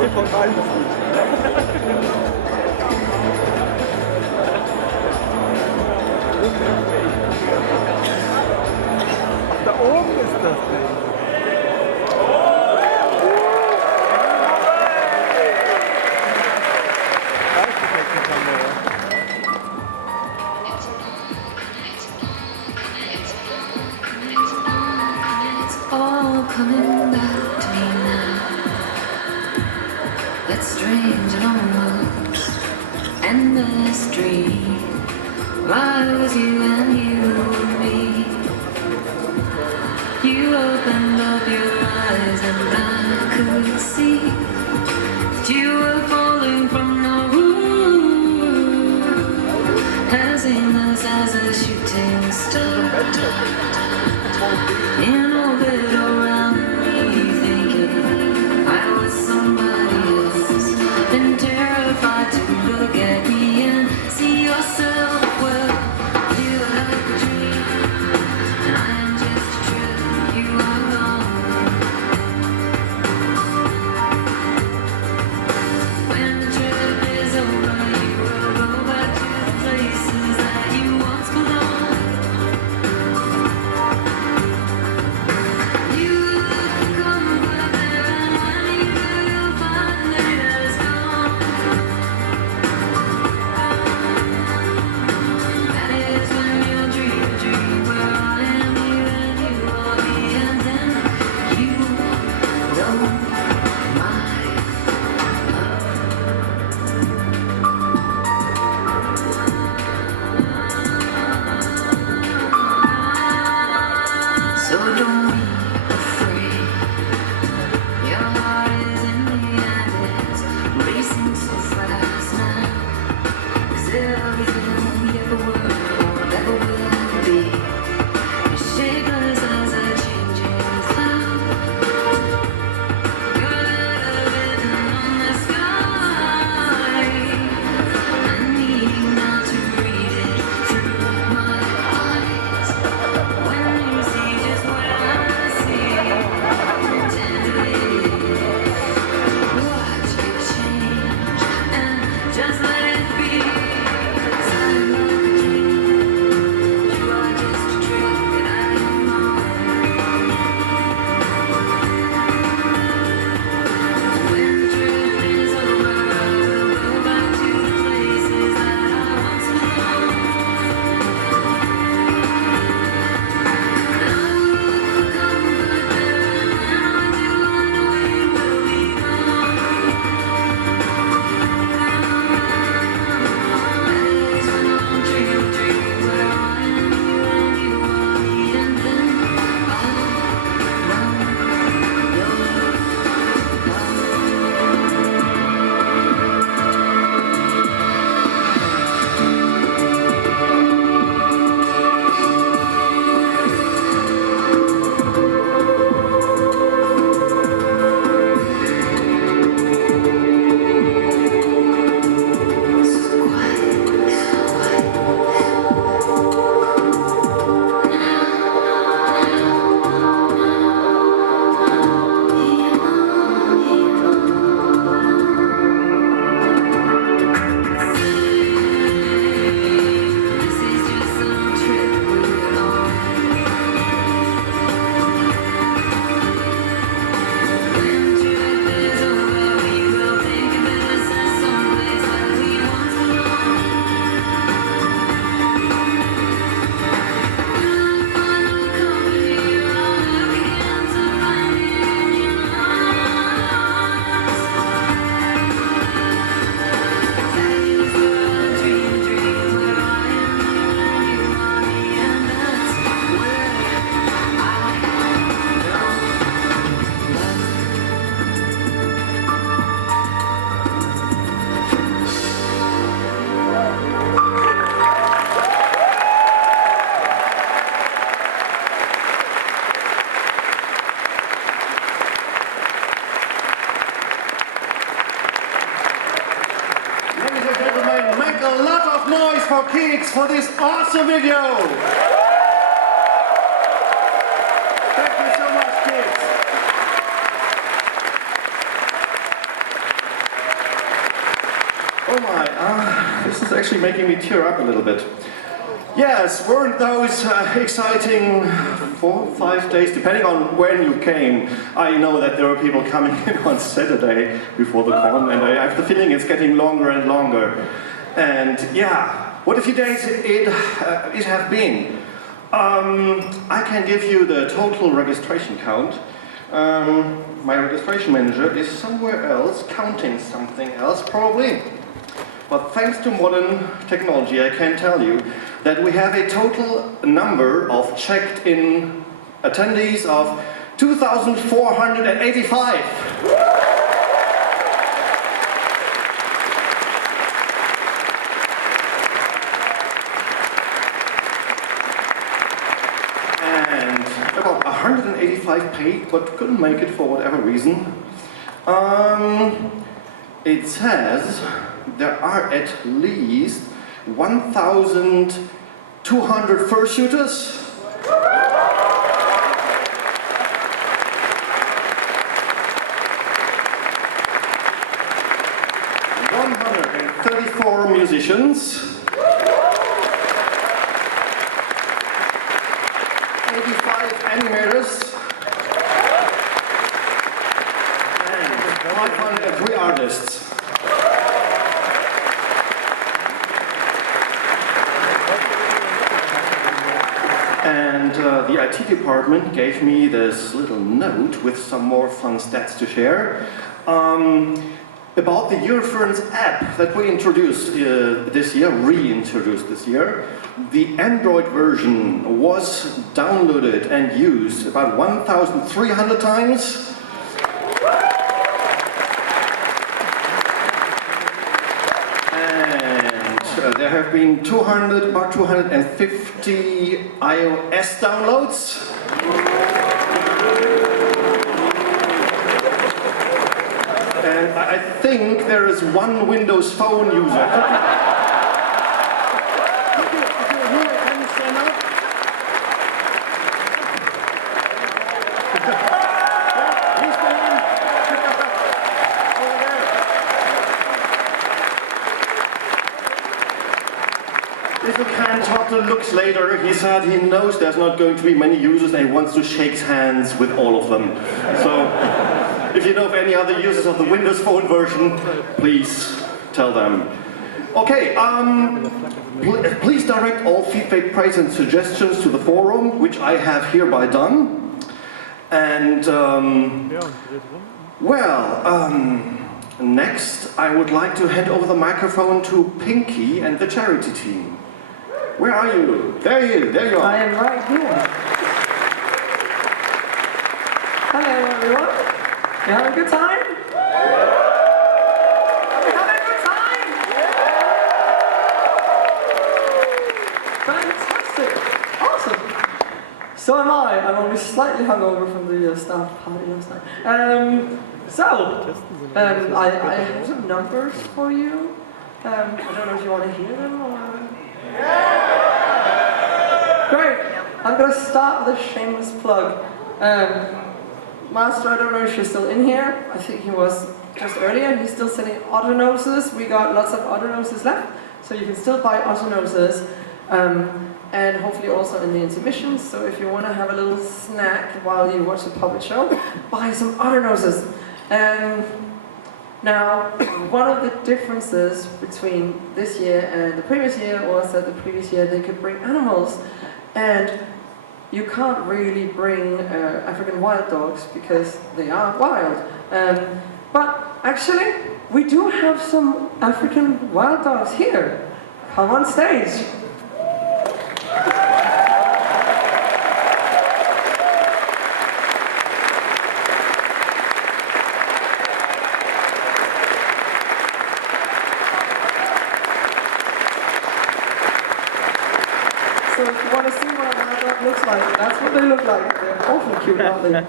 Da oben ist das Ding. All coming back to me now. That strange and almost endless dream. Why was you and you and me? You opened up your eyes and I could see that you were falling from the roof, as aimless as a shooting star. In orbit around me, thinking I was somebody else, and terrified to look at me and see yourself. Well, you like a dream, and I am just a trip. You are gone. When the trip is over, you will go back to the places that you once belonged. So don't be afraid. Your heart is in the air, it's racing so fast now. 'Cause everything we ever were or ever will be is shapeless as a changing cloud. Your letter written on the sky. I need now to read it through my eyes. When you see just what I see, tenderly watch it change and just let it be. 'Cause I'm like a dream, you are just a trick that I am on. When the trip is over, I will go back to the places that I once belonged. Make a lot of noise for kids for this awesome video. Thank you so much, kids. Oh my, this is actually making me tear up a little bit. Yes, weren't those exciting 4 or 5 days, depending on when you came. I know that there are people coming in on Saturday before the con, and I have the feeling it's getting longer and longer. And yeah, what a few days it have been. I can give you the total registration count. My registration manager is somewhere else, counting something else probably. But thanks to modern technology, I can tell you that we have a total number of checked-in attendees of 2,485. And about 185 paid, but couldn't make it for whatever reason. It says there are at least 1,200 fursuiters. 134 musicians. 85 animators. And 503 artists. And the IT department gave me this little note with some more fun stats to share about the Eurofurence app that we introduced this year, reintroduced this year. The Android version was downloaded and used about 1,300 times. There have been about 250 iOS downloads. And I think there is one Windows Phone user. If you can talk to Lux later, he said he knows there's not going to be many users and he wants to shake hands with all of them. So, if you know of any other users of the Windows Phone version, please tell them. Okay, please direct all feedback, praise and suggestions to the forum, which I have hereby done. And, next I would like to hand over the microphone to Pinky and the charity team. Where are you? There you are. I am right here. Hello everyone. You having a good time? You having a good time? Fantastic. Awesome. So am I. I'm only slightly hungover from the staff party last night. I have some numbers for you. I don't know if you want to hear them or... Great! I'm going to start with a shameless plug. Master, I don't know if you're still in here. I think he was just earlier. He's still selling Ottonoses. We got lots of Ottonoses left, so you can still buy Ottonoses. And hopefully also in the intermissions. So if you want to have a little snack while you watch the puppet show, buy some Ottonoses. Now, one of the differences between this year and the previous year was that the previous year they could bring animals, and you can't really bring African wild dogs because they are wild. But actually, we do have some African wild dogs here. Come on stage. So if you want to see what a wild dog looks like, that's what they look like. They're awfully cute, aren't they?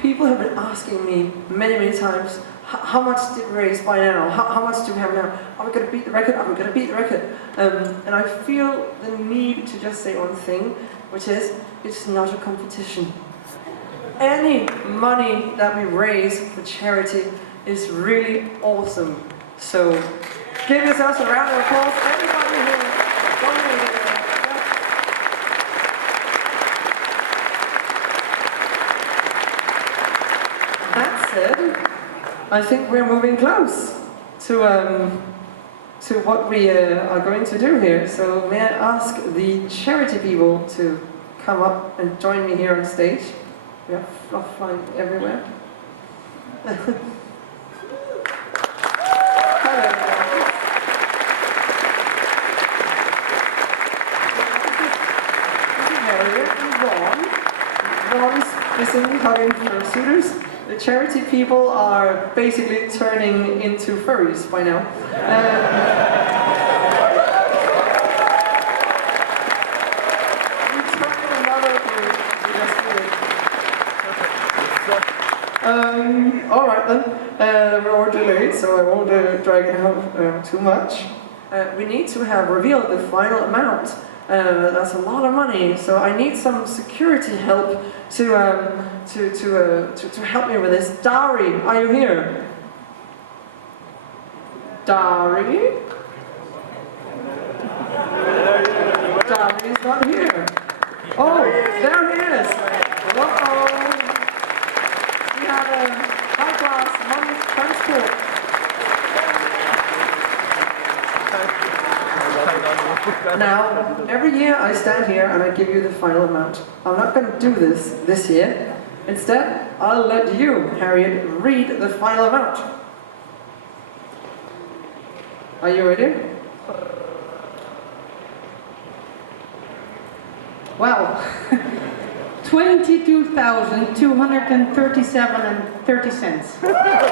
People have been asking me many times, how much did we raise by now? How much do we have now? Are we going to beat the record? Are we going to beat the record? And I feel the need to just say one thing, which is, it's not a competition. Any money that we raise for charity is really awesome. So give yourselves a round of applause, everybody who donated. That said, I think we're moving close to what we are going to do here. So may I ask the charity people to come up and join me here on stage? We have fluff flying everywhere. Ron's missing hugging fursuiters. The charity people are basically turning into furries by now. Alright then, we're delayed, so I won't drag it out too much. We need to have revealed the final amount. That's a lot of money, so I need some security help to help me with this. Dari, are you here? Dari? Dari's not here. Oh, there he is. Uh-oh. We have a high-class money transport. Now, every year I stand here and I give you the final amount. I'm not going to do this year. Instead, I'll let you, Harriet, read the final amount. Are you ready? Wow. 22,237.30.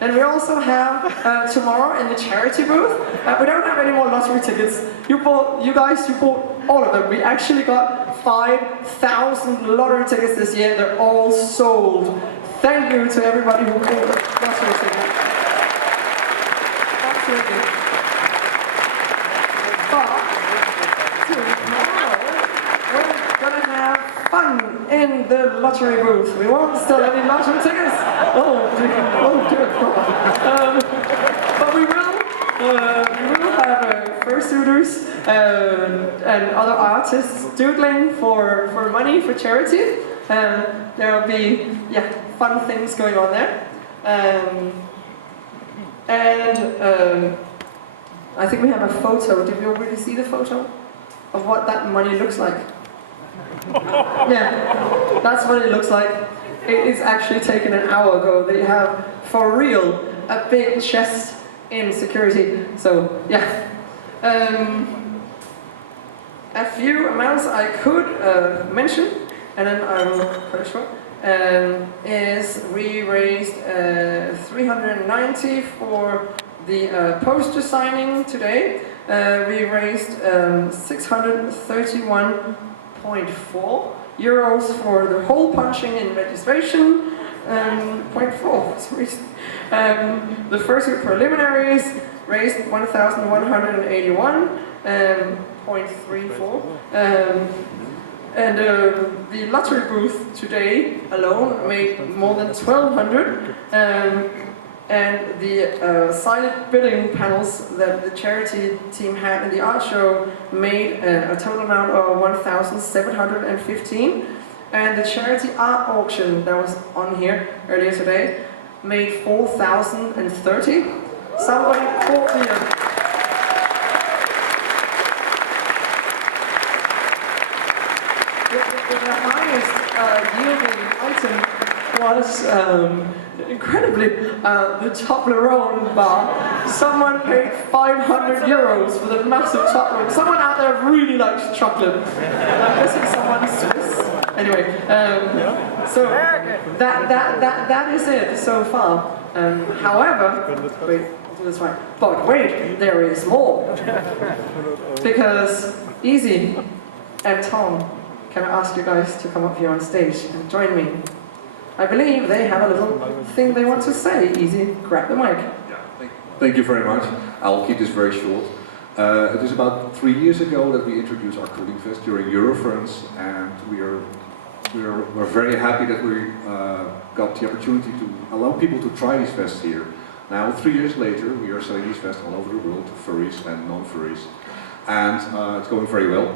And we also have tomorrow in the charity booth. We don't have any more lottery tickets. You guys bought all of them. We actually got 5,000 lottery tickets this year. They're all sold. Thank you to everybody who bought lottery tickets. Absolutely. But tomorrow we're gonna have fun in the lottery booth. We won't sell any lottery tickets. Oh dear God. But we will have fursuiters and other artists doodling for money for charity. There will be fun things going on there. I think we have a photo. Did you already see the photo of what that money looks like? Yeah, that's what it looks like. It is actually taken an hour ago. They have, for real, a big chest in security. So, yeah. A few amounts I could mention, and then I will cut it short, is we raised 390 for the poster signing today. We raised 631.4 euros for the hole punching in registration, 0.4 for some reason. The first preliminaries raised 1,181.34. And the lottery booth today alone made more than 1,200. And the silent bidding panels that the charity team had in the art show made a total amount of 1,715. And the charity art auction that was on here earlier today made 4,030. Somebody caught the... The highest yielding item was incredibly, the Toblerone bar. Someone paid 500 euros for the massive Toblerone. Someone out there really likes chocolate. I'm guessing someone Swiss. Anyway, so that is it so far. However, wait, I'll do this right. But wait, there is more. Because Easy and Tom, can I ask you guys to come up here on stage and join me? I believe they have a little thing they want to say. Easy, grab the mic. Thank you very much. I'll keep this very short. It is about 3 years ago that we introduced our cooling vest during Eurofurence, and we're very happy that we got the opportunity to allow people to try these vests here. Now, 3 years later, we are selling these vests all over the world to furries and non-furries, and it's going very well.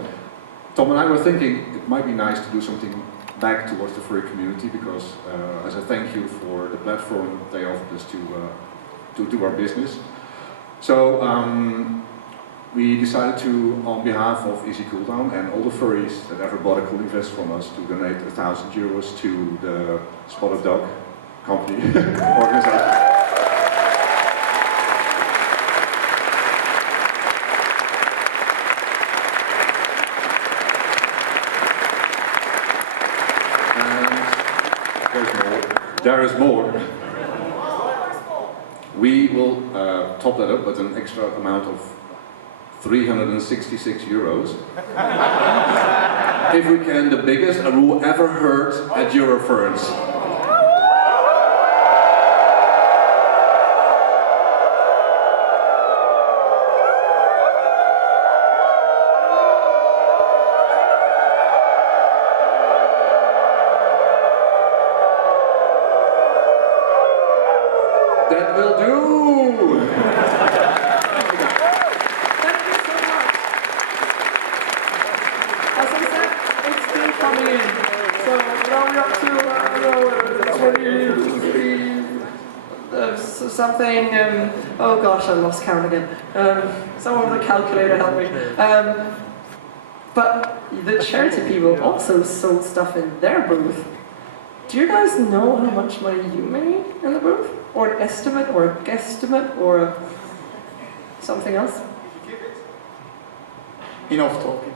Tom and I were thinking it might be nice to do something back towards the furry community, because as a thank you for the platform they offered us to do our business. So we decided to, on behalf of Easy Cooldown and all the furries that ever bought a cooling vest from us, to donate 1,000 euros to the Spotted Dog company organization. There is more. We will top that up with an extra amount of 366 euros. If we can, the biggest rule ever heard at Eurofurence. That will do! Thank you so much. As I said, it's still coming in. So now we're up to 23, something, oh gosh, I lost count again. Someone with a calculator help me. But the charity people also sold stuff in their booth. Do you guys know how much money you made in the booth? Or an estimate, or a guesstimate, or something else? Enough talking.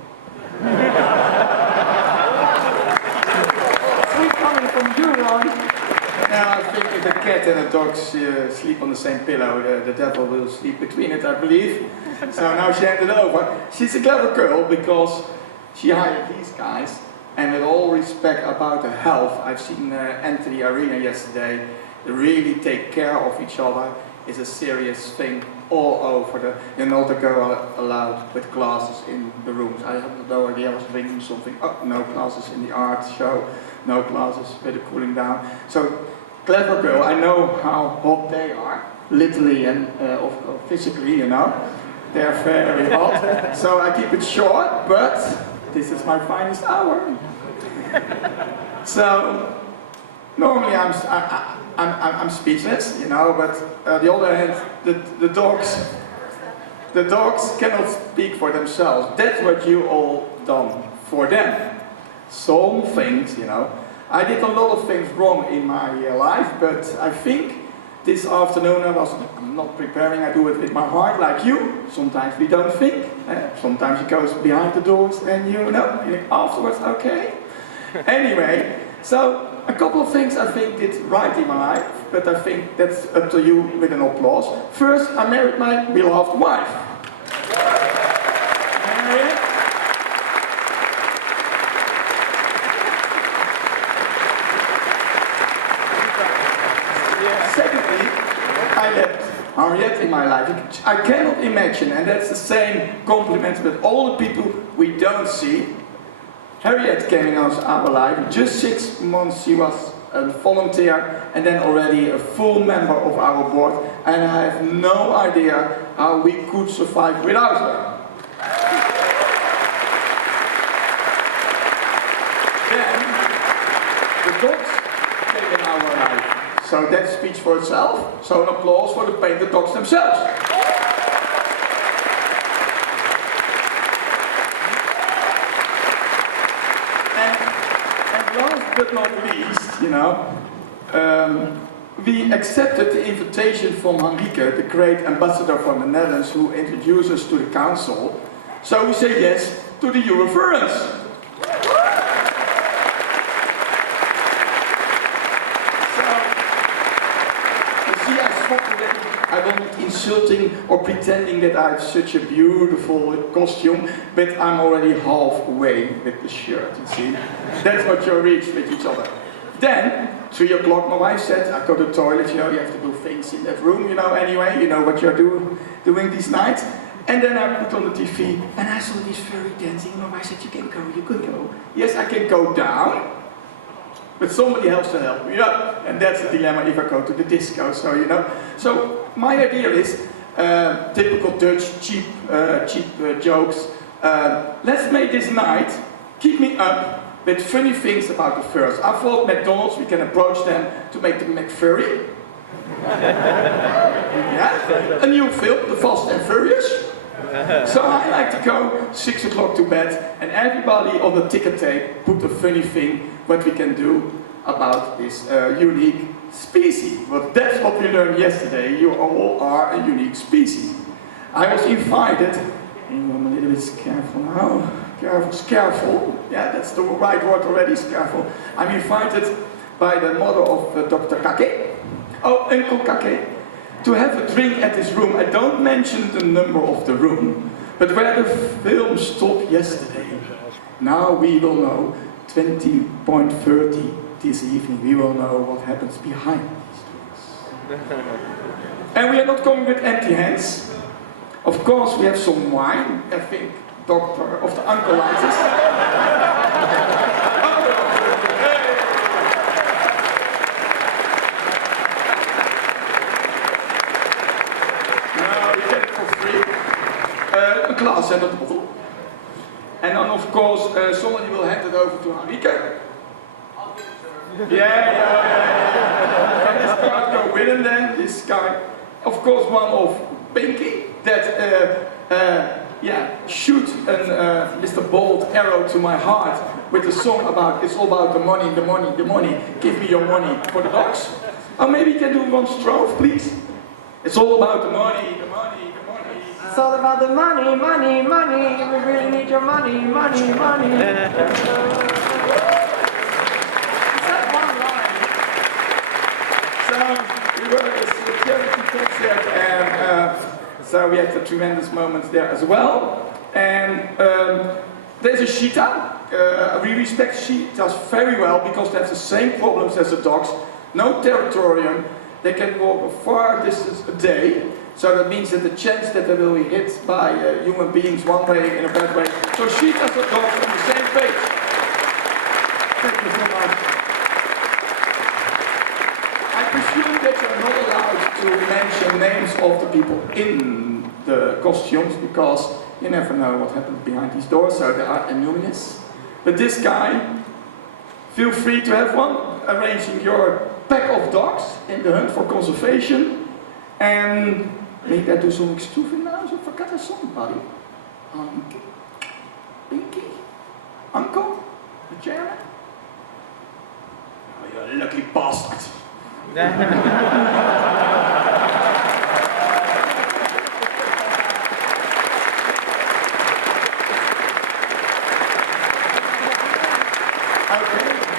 Sweet coming from you, Ron. Now, I think if a cat and a dog sleep on the same pillow, the devil will sleep between it, I believe. So now she handed over. She's a clever girl because she hired these guys, and with all respect about the health, I've seen enter the arena yesterday. They really take care of each other. Is a serious thing all over. You're not to go allowed with glasses in the rooms. I have no idea. I was thinking something. Oh, no glasses in the art show. No glasses with the cooling down. So, clever girl. I know how hot they are, literally and physically. You know, they're very hot. So I keep it short. But this is my finest hour. So normally I'm speechless, you know, but on the other hand, the dogs cannot speak for themselves. That's what you all done for them. Some things, you know. I did a lot of things wrong in my life, but I think this afternoon I'm not preparing, I do it with my heart like you. Sometimes we don't think. Sometimes it goes behind the doors and you know, afterwards, okay. Anyway, so a couple of things I think did right in my life, but I think that's up to you with an applause. First, I married my beloved wife. Secondly, I left Henriette in my life. I cannot imagine, and that's the same compliment with all the people we don't see. Harriet came in our life. Just 6 months she was a volunteer and then already a full member of our board, and I have no idea how we could survive without her. Then the dogs came in our life. So that speaks for itself. So an applause for the painted dogs themselves. Last but not least, you know, we accepted the invitation from Henrike, the great ambassador from the Netherlands, who introduced us to the council. So we say yes to the Eurofurence. So, you see, I stopped already. I wasn't insulting or pretending that I have such a beautiful costume, but I'm already halfway with the shirt, you see. That's what you reach with each other. Then, 3 o'clock, my wife said, I go to the toilet, you know, you have to do things in that room, you know, anyway, you know what you're doing these nights. And then I put on the TV, and I saw this furry dancing, and my wife said, you can go. Yes, I can go down, but somebody has to help me up. And that's the dilemma if I go to the disco, so, you know. So, my idea is, typical Dutch, cheap jokes. Let's make this night keep me up with funny things about the furs. I thought McDonald's, we can approach them to make the McFurry. Yeah? A new film, The Fast and Furious. So I like to go 6 o'clock to bed, and everybody on the ticker tape put a funny thing what we can do about this unique species. Well, that's what we learned yesterday. You all are a unique species. I was invited, and I'm a little bit careful now. Careful. Yeah, that's the right word already, careful. I'm invited by the mother of Dr. Kake, Uncle Kake, to have a drink at this room. I don't mention the number of the room, but where the film stopped yesterday. Now we will know 20.30 this evening. We will know what happens behind these doors. And we are not coming with empty hands. Of course, we have some wine. I think Doctor of the Uncle likes us. No, you get it for free. A glass and a bottle. And then, of course, somebody will hand it over to Henrike. Yeah. And this card go with him then, this guy. Of course, one of Pinky, that shoot a Mr. Bold arrow to my heart with a song about, it's all about the money, give me your money for the dogs. Or maybe you can do one strophe, please. It's all about the money. It's all about the money. We really need your money. Is that one line? So we were at a charity concert, and so we had a tremendous moments there as well. And there's a cheetah. We respect cheetahs very well because they have the same problems as the dogs. No territorium. They can walk a far distance a day. So that means that the chance that they will be hit by human beings one way in a bad way. So cheetahs and dogs on the same page. Thank you so much. I presume that you're not allowed to mention names of the people in the costumes because you never know what happens behind these doors, so they are anonymous. But this guy, feel free to have one, arranging your pack of dogs in the hunt for conservation. And maybe I do something stupid now, so I forgot somebody. Pinky? Uncle? The chairman? Oh, you're a lucky bastard.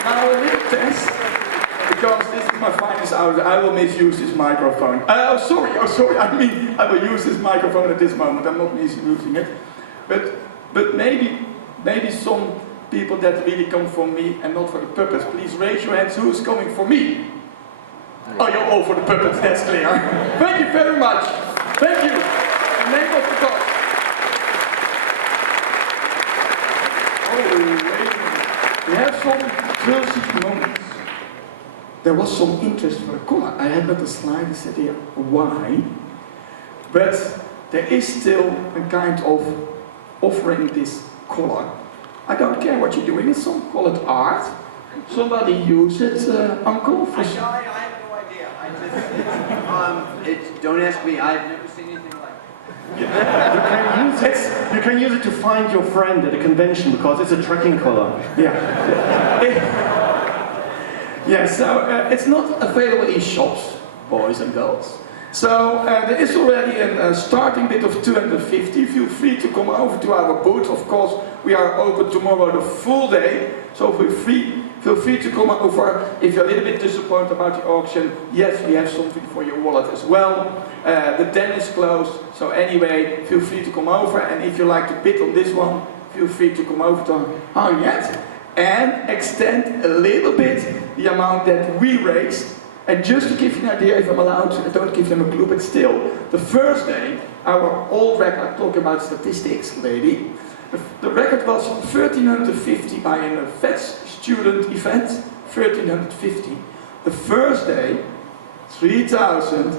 Now a little test, because this is my finest hour, I will misuse this microphone. Sorry, I mean, I will use this microphone at this moment, I'm not misusing it. But maybe some people that really come for me and not for the puppets, please raise your hands, who is coming for me? Oh, you're all for the puppets, that's clear. Thank you very much. Thank you. In the name of the God. Oh, wait a minute. We have some closest moments. There was some interest for the collar. I had not a slide that said here why, but there is still a kind of offering this collar. I don't care what you're doing, some call it art. Somebody use it, Uncle? I have no idea. Don't ask me, I've never seen anything like it. You can use it to find your friend at a convention because it's a trekking collar. Yeah. Yes, so it's not available in shops, boys and girls. So there is already a starting bid of 250. Feel free to come over to our booth. Of course, we are open tomorrow the full day. So feel free to come over. If you're a little bit disappointed about the auction, yes, we have something for your wallet as well. The den is closed. So anyway, feel free to come over. And if you like to bid on this one, feel free to come over to Harriet and extend a little bit the amount that we raised. And just to give you an idea, if I'm allowed, I don't give them a clue, but still, the first day, our old record, talking about statistics, lady, the record was 1,350 by a VETS student event, 1,350. The first day, 3,830.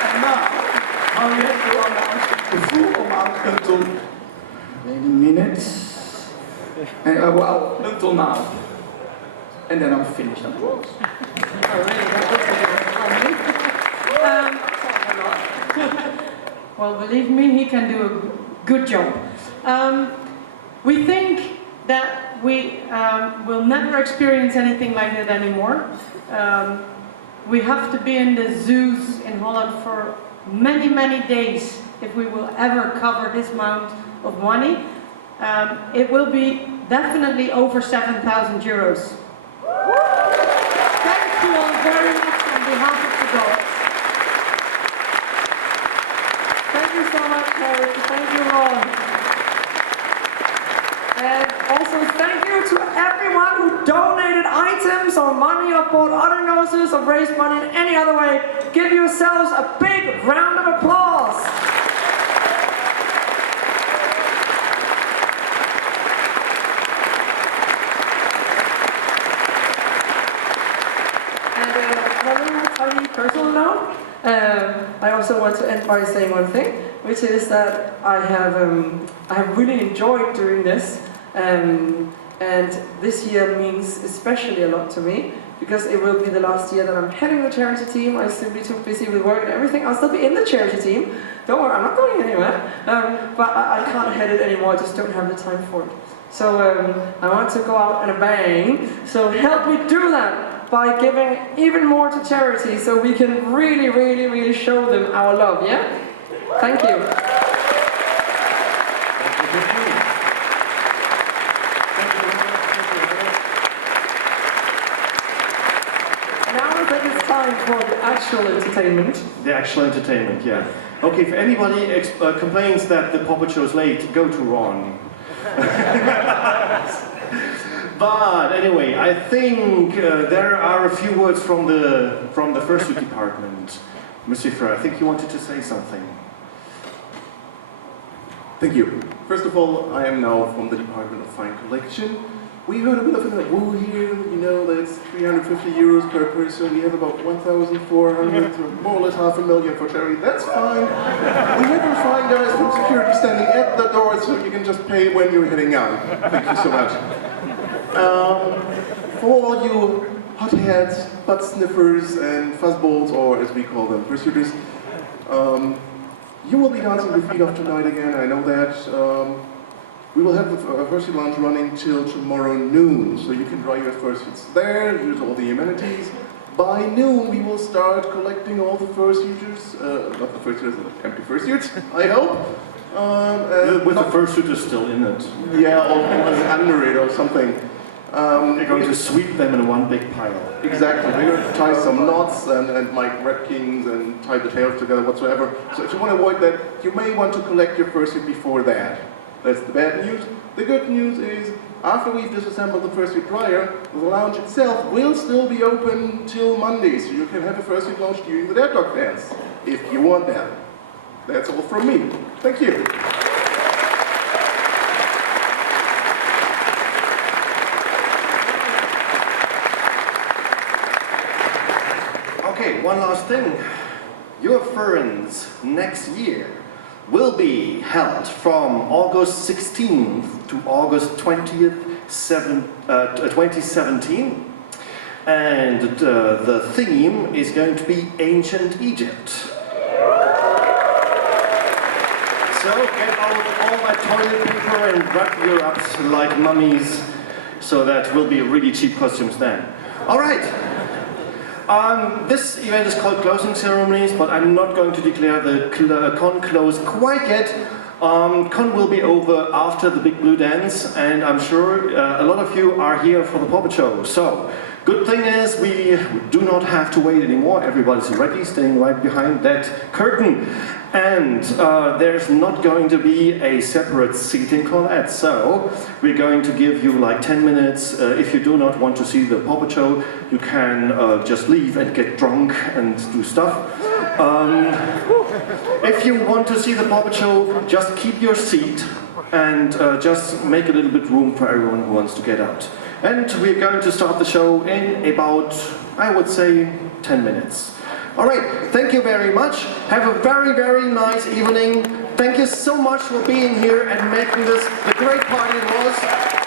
And now, Harriet will announce the full amount until, maybe minutes. And well, until now. And then I'm finished, of course. Oh, really? That was Well, believe me, he can do a good job. We think that we will never experience anything like that anymore. We have to be in the zoos in Holland for many, many days if we will ever cover this amount of money. It will be definitely over 7,000 euros. Thank you all very much on behalf of the dogs. Thank you so much, Harry. Thank you, Ron. And also thank you to everyone who donated items or money or bought other noses or raised money in any other way. Give yourselves a big round of applause. Personal note, I also want to end by saying one thing, which is that I have really enjoyed doing this, and this year means especially a lot to me because it will be the last year that I'm heading the charity team. I'm simply too busy with work and everything. I'll still be in the charity team. Don't worry, I'm not going anywhere. But I can't head it anymore. I just don't have the time for it. So I want to go out on a bang. So help me do that by giving even more to charity so we can really, really, really show them our love, yeah? Thank you. Now I think it's time for the actual entertainment. The actual entertainment, yeah. Okay, if anybody complains that the puppet show's late, go to Ron. But anyway, I think there are a few words from the fursuit department. Monsieur Frere, I think you wanted to say something. Thank you. First of all, I am now from the Department of Fine Collection. We heard a bit of a woo here, you know, that's 350 euros per person. We have about 1,400, more or less 500,000 for charity. That's fine. We never find guys from security standing at the door, so you can just pay when you're heading out. Thank you so much. For all you hotheads, butt sniffers, and fuzzballs, or as we call them, pursuiters, you will be dancing the feet off tonight again, I know that. We will have the fursuit lounge running till tomorrow noon, so you can dry your fursuits there, use all the amenities. By noon, we will start collecting all the fursuiters, not the fursuiters, the empty fursuits, I hope. With the fursuiters still in it. Yeah, or under it or something. You're going to sweep them in one big pile. Exactly, we're going to tie some knots and make red kings and tie the tails together whatsoever. So if you want to avoid that, you may want to collect your fursuit before that. That's the bad news. The good news is, after we've disassembled the fursuit dryer, the lounge itself will still be open till Monday, so you can have a fursuit launch during the Dead Dog Dance, if you want that. That's all from me. Thank you. Okay, one last thing. Eurofurence next year will be held from August 16th to August 20th, 2017. And the theme is going to be Ancient Egypt. So get out all that toilet paper and wrap you up like mummies. So that will be really cheap costumes then. All right. This event is called Closing Ceremonies, but I'm not going to declare the con closed quite yet. Con will be over after the Big Blue Dance, and I'm sure a lot of you are here for the puppet show. So, good thing is we do not have to wait anymore. Everybody's ready, staying right behind that curtain. And there's not going to be a separate seating for that. So, we're going to give you like 10 minutes. If you do not want to see the puppet show, you can just leave and get drunk and do stuff. If you want to see the puppet show, just keep your seat and just make a little bit room for everyone who wants to get out. And we're going to start the show in about, I would say, 10 minutes. All right, thank you very much. Have a very, very nice evening. Thank you so much for being here and making this the great party it was.